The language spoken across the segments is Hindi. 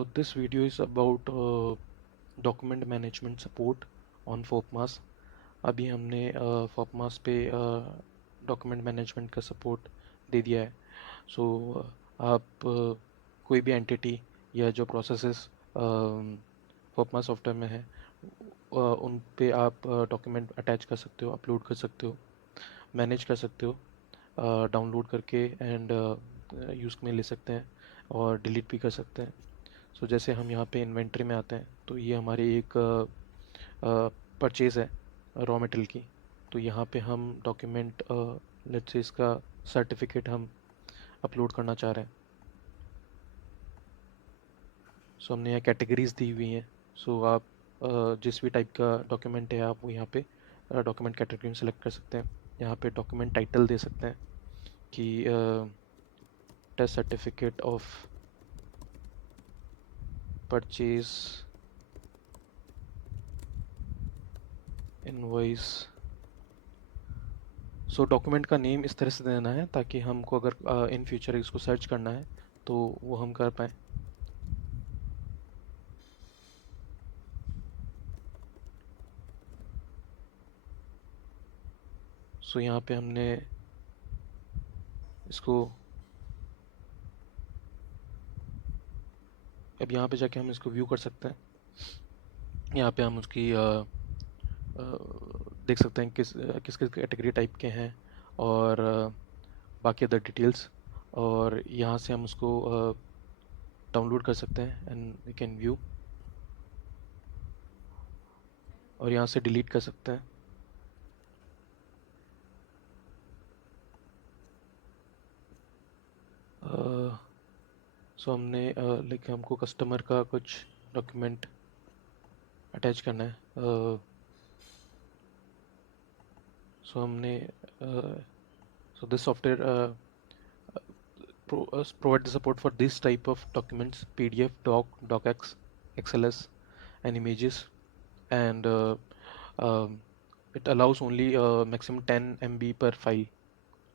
This video is about document management support on FOPMAS. अभी हमने FOPMAS पे डॉक्यूमेंट मैनेजमेंट का सपोर्ट दे दिया है. सो आप कोई भी एंटिटी या जो प्रोसेसेस FOPMAS सॉफ्टवेयर में है उन पे आप डॉक्यूमेंट अटैच कर सकते हो, अपलोड कर सकते हो, मैनेज कर सकते हो, डाउनलोड करके एंड यूज़ में ले सकते हैं और डिलीट भी कर सकते हैं. सो जैसे हम यहाँ पे इन्वेंट्री में आते हैं तो ये हमारी एक परचेज़ है रॉ मटेरियल की. तो यहाँ पे हम डॉक्यूमेंट लेट्स से इसका सर्टिफिकेट हम अपलोड करना चाह रहे हैं. सो हमने यहाँ कैटेगरीज दी हुई हैं. सो आप जिस भी टाइप का डॉक्यूमेंट है आप वो यहाँ पे डॉक्यूमेंट कैटेगरी में सेलेक्ट कर सकते हैं. यहाँ पे डॉक्यूमेंट टाइटल दे सकते हैं कि test certificate of purchase invoice. So document का नेम इस तरह से देना है ताकि हमको अगर इन फ्यूचर इसको सर्च करना है तो वो हम कर पाएँ. सो यहाँ पे हमने इसको अब यहाँ पे जाके हम इसको व्यू कर सकते हैं. यहाँ पे हम उसकी देख सकते हैं किस किस किस कैटेगरी टाइप के हैं और बाकी अदर डिटेल्स. और यहाँ से हम उसको डाउनलोड कर सकते हैं एंड वी कैन व्यू और यहाँ से डिलीट कर सकते हैं. सो हमने लाइक हमको कस्टमर का कुछ डॉक्यूमेंट अटैच करना है. सो हमने so this software provide the support for this type of documents: PDF, doc, docx, XLS and images. And it allows only maximum 10 MB per file.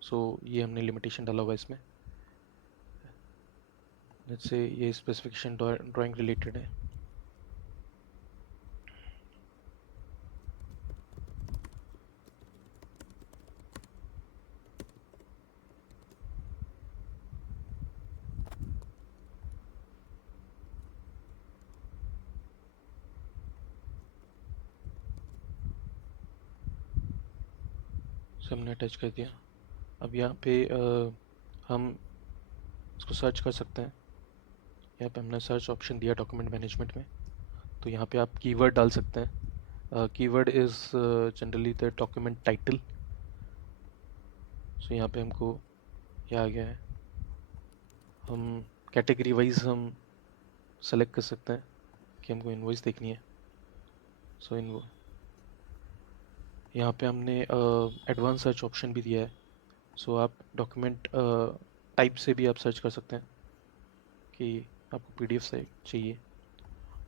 So ये हमने limitation डाला हुआ है इसमें. let's say ये specification drawing related है. so हमने अटैच कर दिया. अब यहाँ पे हम इसको सर्च कर सकते हैं. यहाँ पे हमने सर्च ऑप्शन दिया डॉक्यूमेंट मैनेजमेंट में. तो यहाँ पे आप कीवर्ड डाल सकते हैं. Keyword is generally the document title. So यहाँ पे हमको ये आ गया है. हम कैटेगरी वाइज हम सेलेक्ट कर सकते हैं कि हमको इनवॉइस देखनी है. सो यहाँ पे हमने एडवांस सर्च ऑप्शन भी दिया है. सो आप डॉक्यूमेंट टाइप से भी आप सर्च कर सकते हैं कि आपको PDF से चाहिए.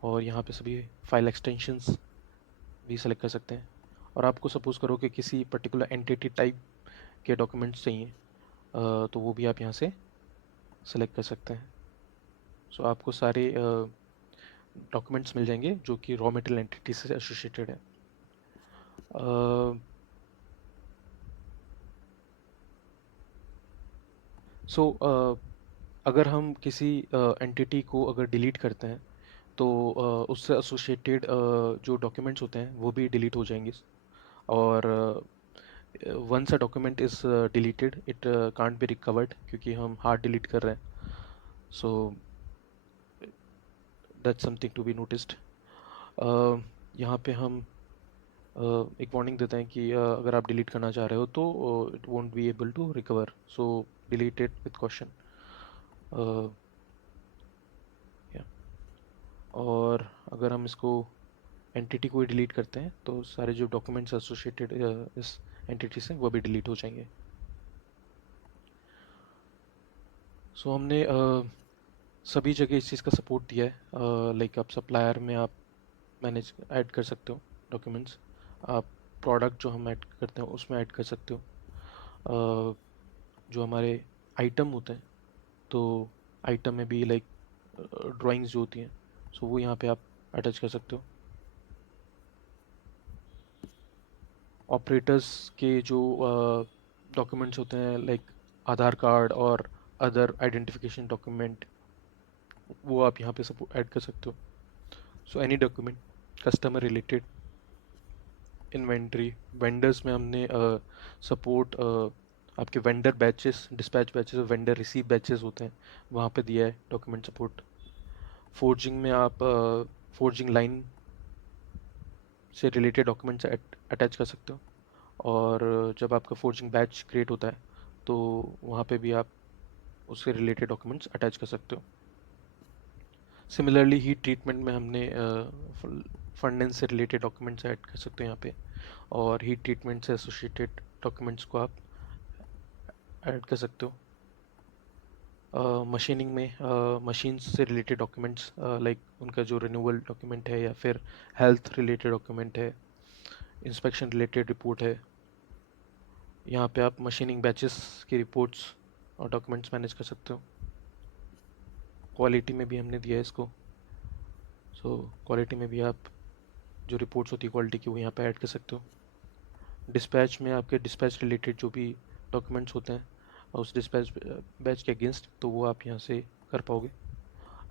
और यहाँ पे सभी फाइल एक्सटेंशंस भी सेलेक्ट कर सकते हैं. और आपको सपोज़ करो कि किसी पर्टिकुलर एंटिटी टाइप के डॉक्यूमेंट्स चाहिए तो वो भी आप यहाँ से सेलेक्ट कर सकते हैं. सो आपको सारे डॉक्यूमेंट्स मिल जाएंगे जो कि रॉ मटेरियल एंटिटी से एसोसिएटेड है. सो अगर हम किसी एंटिटी को अगर डिलीट करते हैं तो उससे एसोसिएटेड जो डॉक्यूमेंट्स होते हैं वो भी डिलीट हो जाएंगे. और once a document is deleted it can't be recovered क्योंकि हम हार्ड डिलीट कर रहे हैं. So that's something to be noticed. यहाँ पे हम एक वार्निंग देते हैं कि अगर आप डिलीट करना चाह रहे हो तो it won't be able to recover. So delete it with question. और अगर हम इसको एंटिटी को ही डिलीट करते हैं तो सारे जो डॉक्यूमेंट्स एसोसिएटेड इस एंटिटी से वो भी डिलीट हो जाएंगे. सो हमने सभी जगह इस चीज़ का सपोर्ट दिया है. लाइक आप सप्लायर में आप मैनेज ऐड कर सकते हो डॉक्यूमेंट्स. आप प्रोडक्ट जो हम ऐड करते हैं उसमें ऐड कर सकते हो. जो हमारे आइटम होते हैं तो आइटम में भी लाइक ड्राइंग्स जो होती हैं, सो वो यहाँ पे आप अटैच कर सकते हो। ऑपरेटर्स के जो डॉक्यूमेंट्स होते हैं लाइक आधार कार्ड और अदर आइडेंटिफिकेशन डॉक्यूमेंट, वो आप यहाँ पे सब ऐड कर सकते हो। So any document customer related, inventory, vendors में हमने सपोर्ट आपके वेंडर बैचेस, डिस्पैच बैचेस और वेंडर रिसीव बैचेस होते हैं, वहाँ पे दिया है डॉक्यूमेंट सपोर्ट। फोर्जिंग में आप फोर्जिंग लाइन से रिलेटेड डॉक्यूमेंट्स अटैच कर सकते हो। और जब आपका फोर्जिंग बैच क्रिएट होता है तो वहाँ पे भी आप उससे रिलेटेड डॉक्यूमेंट्स अटैच कर सकते हो। सिमिलरली हीट ट्रीटमेंट में हमने फंडेंस से रिलेटेड डॉक्यूमेंट्स ऐड कर सकते हो यहाँ पे, और हीट ट्रीटमेंट से एसोसिएटेड डॉक्यूमेंट्स को आप ऐड कर सकते हो। मशीनिंग में मशीन्स से रिलेटेड डॉक्यूमेंट्स लाइक उनका जो रिन्यूअल डॉक्यूमेंट है या फिर हेल्थ रिलेटेड डॉक्यूमेंट है, इंस्पेक्शन रिलेटेड रिपोर्ट है, यहाँ पे आप मशीनिंग बैचेस की रिपोर्ट्स और डॉक्यूमेंट्स मैनेज कर सकते हो। क्वालिटी में भी हमने दिया है इसको, सो क्वालिटी में भी आप जो रिपोर्ट्स होती है क्वालिटी की वो यहाँ पे ऐड कर सकते हो। डिस्पैच में आपके डिस्पैच रिलेटेड जो भी डॉक्यूमेंट्स होते हैं उस डिस्पैच बैच के अगेंस्ट, तो वो आप यहाँ से कर पाओगे।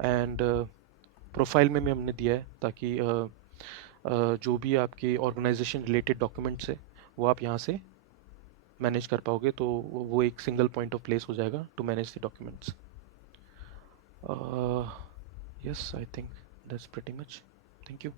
एंड प्रोफाइल में भी हमने दिया है ताकि जो भी आपके ऑर्गेनाइजेशन रिलेटेड डॉक्यूमेंट्स है वो आप यहाँ से मैनेज कर पाओगे, तो वो एक सिंगल पॉइंट ऑफ प्लेस हो जाएगा to manage the documents. Yes, I think that's pretty much. Thank you.